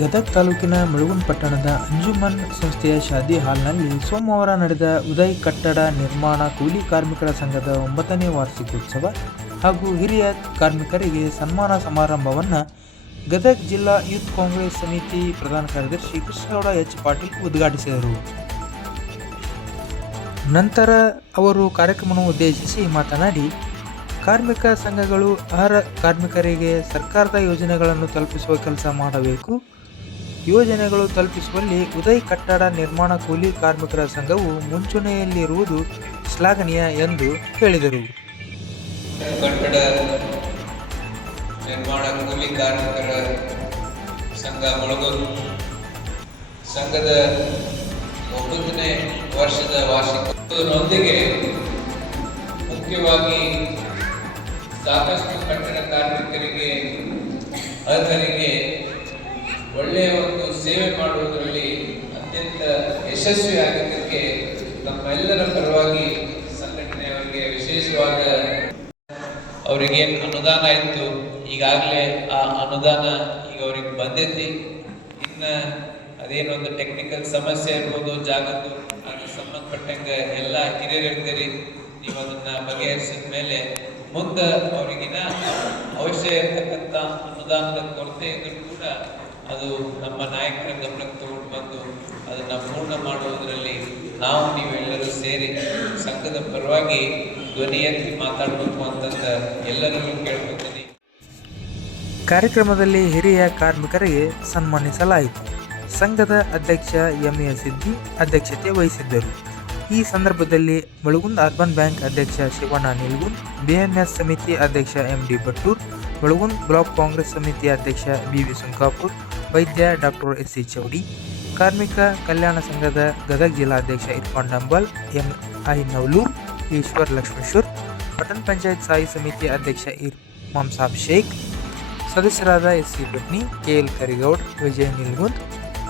ಗದಗ ತಾಲೂಕಿನ ಮುಳುಗುನ್ ಪಟ್ಟಣದ ಅಂಜುಮನ್ ಸಂಸ್ಥೆಯ ಶಾದಿ ಹಾಲ್ನಲ್ಲಿ ಸೋಮವಾರ ನಡೆದ ಉದಯ್ ಕಟ್ಟಡ ನಿರ್ಮಾಣ ಕೂಲಿ ಕಾರ್ಮಿಕರ ಸಂಘದ ಒಂಬತ್ತನೇ ವಾರ್ಷಿಕೋತ್ಸವ ಹಾಗೂ ಹಿರಿಯ ಕಾರ್ಮಿಕರಿಗೆ ಸನ್ಮಾನ ಸಮಾರಂಭವನ್ನು ಗದಗ ಜಿಲ್ಲಾ ಯೂತ್ ಕಾಂಗ್ರೆಸ್ ಸಮಿತಿ ಪ್ರಧಾನ ಕಾರ್ಯದರ್ಶಿ ಕೃಷ್ಣಗೌಡ ಎಚ್ ಪಾಟೀಲ್ ಉದ್ಘಾಟಿಸಿದರು. ನಂತರ ಅವರು ಕಾರ್ಯಕ್ರಮವನ್ನು ಉದ್ದೇಶಿಸಿ ಮಾತನಾಡಿ, ಕಾರ್ಮಿಕ ಸಂಘಗಳು ಅರ್ಹ ಕಾರ್ಮಿಕರಿಗೆ ಸರ್ಕಾರದ ಯೋಜನೆಗಳನ್ನು ತಲುಪಿಸುವ ಕೆಲಸ ಮಾಡಬೇಕು. ಯೋಜನೆಗಳು ತಲುಪಿಸುವಲ್ಲಿ ಉದಯ್ ಕಟ್ಟಡ ನಿರ್ಮಾಣ ಕೂಲಿ ಕಾರ್ಮಿಕರ ಸಂಘವು ಮುಂಚೂಣಿಯಲ್ಲಿರುವುದು ಶ್ಲಾಘನೀಯ ಎಂದು ಹೇಳಿದರು. ಕಟ್ಟಡ ನಿರ್ಮಾಣ ಕೂಲಿ ಕಾರ್ಮಿಕರ ಸಂಘ ಮುಳುಗೂರು. ಸಂಘದ ಒಂಬತ್ತನೇ ವರ್ಷದ ವಾರ್ಷಿಕೊಂದಿಗೆ ಮುಖ್ಯವಾಗಿ ಸಾಕಷ್ಟು ಕಟ್ಟಡ ಕಾರ್ಮಿಕರಿಗೆ, ಅರ್ಹರಿಗೆ ಒಳ್ಳೆಯ ಒಂದು ಸೇವೆ ಮಾಡುವುದರಲ್ಲಿ ಅತ್ಯಂತ ಯಶಸ್ವಿ ಆಗಿದ್ದಕ್ಕೆ ನಮ್ಮೆಲ್ಲರ ಪರವಾಗಿ ಸಂಘಟನೆಯವರಿಗೆ ವಿಶೇಷವಾದ ಅವರಿಗೇನು ಅನುದಾನ ಇತ್ತು. ಈಗಾಗಲೇ ಆ ಅನುದಾನ ಈಗ ಅವ್ರಿಗೆ ಬಂದೈತಿ. ಇನ್ನು ಅದೇನೊಂದು ಟೆಕ್ನಿಕಲ್ ಸಮಸ್ಯೆ ಇರ್ಬೋದು, ಜಾಗದ್ದು ಅದಕ್ಕೆ ಸಂಬಂಧಪಟ್ಟಂಗೆ ಎಲ್ಲ ಹಿರಿಯರು ಇರ್ತೀರಿ ನೀವು ಅದನ್ನ ಬಗೆಹರಿಸಿದ ಮೇಲೆ ಮುಂದೆ ಅವರಿಗಿನ ಅವಶ್ಯ ಇರತಕ್ಕಂಥ ಅನುದಾನದ ಕೊರತೆ ಇದ್ರೂ ಕೂಡ ಅದು ನಮ್ಮ ನಾಯಕರ ಗಮನಕ್ಕೆ ತಗೊಂಡು ಬಂದು ಅದನ್ನು ಪೂರ್ಣ ಮಾಡುವುದರಲ್ಲಿ ನಾವು ನೀವೆಲ್ಲರೂ ಸೇರಿ ಸಂಘದ ಪರವಾಗಿ ಧ್ವನಿ ಎತ್ತಿ ಮಾತಾಡಬೇಕು ಅಂತಂದ ಎಲ್ಲರಿಗೂ ಕೇಳ್ಕೊತೀನಿ. ಕಾರ್ಯಕ್ರಮದಲ್ಲಿ ಹಿರಿಯ ಕಾರ್ಮಿಕರಿಗೆ ಸನ್ಮಾನಿಸಲಾಯಿತು. ಸಂಘದ ಅಧ್ಯಕ್ಷ ಎಂ ಎ ಸಿದ್ದಿ ಅಧ್ಯಕ್ಷತೆ ವಹಿಸಿದ್ದರು. ಈ ಸಂದರ್ಭದಲ್ಲಿ ಮುಳುಗುಂದ್ ಅರ್ಬನ್ ಬ್ಯಾಂಕ್ ಅಧ್ಯಕ್ಷ ಶಿವಣ್ಣ ನಿಲ್ಗುಂದ್, ಬಿಎಂಎಸ್ ಸಮಿತಿ ಅಧ್ಯಕ್ಷ M D Bhattur, Mulgund block Congress ಸಮಿತಿ ಅಧ್ಯಕ್ಷ ಬಿ ವಿ ಸುಂಕಾಪುರ್ ವೈದ್ಯ ಡಾಕ್ಟರ್ ಎಸ್ ಸಿ ಚೌಡಿ, ಕಾರ್ಮಿಕ ಕಲ್ಯಾಣ ಸಂಘದ ಗದಗ ಜಿಲ್ಲಾಧ್ಯಕ್ಷ ಇರ್ಫಾನ್ ಡಂಬಲ್ ಎಂ ಐ ನವಲೂರ್ ಈಶ್ವರ್ ಲಕ್ಷ್ಮೇಶ್ವರ್, ಪಟ್ಟಣ ಪಂಚಾಯತ್ ಸ್ಥಾಯಿ ಸಮಿತಿ ಅಧ್ಯಕ್ಷ ಇರ್ ಮಮ್ಸಾಬ್ ಶೇಖ್, ಸದಸ್ಯರಾದ S C Bhatni K L Karigoud, Vijay Nilgund,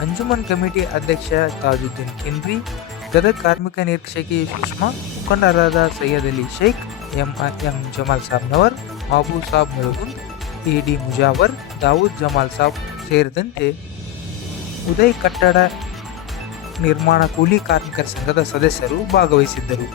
Anjuman committee ಅಧ್ಯಕ್ಷ ತಾಜುದ್ದೀನ್ ಕಿನ್ರಿ ಗದಗ ಕಾರ್ಮಿಕ ನಿರೀಕ್ಷಕಿ ಸುಷ್ಮಾ, ಮುಖಂಡರಾದ Syed Ali Shaikh, M M Jamal Sabnavar, Mabu Sab Mulgund A D Mujawar, Dawood Jamal Sab ಸೇರಿದಂತೆ ಉದಯ್ ಕಟ್ಟಡ ನಿರ್ಮಾಣ ಕೂಲಿ ಕಾರ್ಮಿಕರ ಸಂಘದ ಸದಸ್ಯರು ಭಾಗವಹಿಸಿದ್ದರು.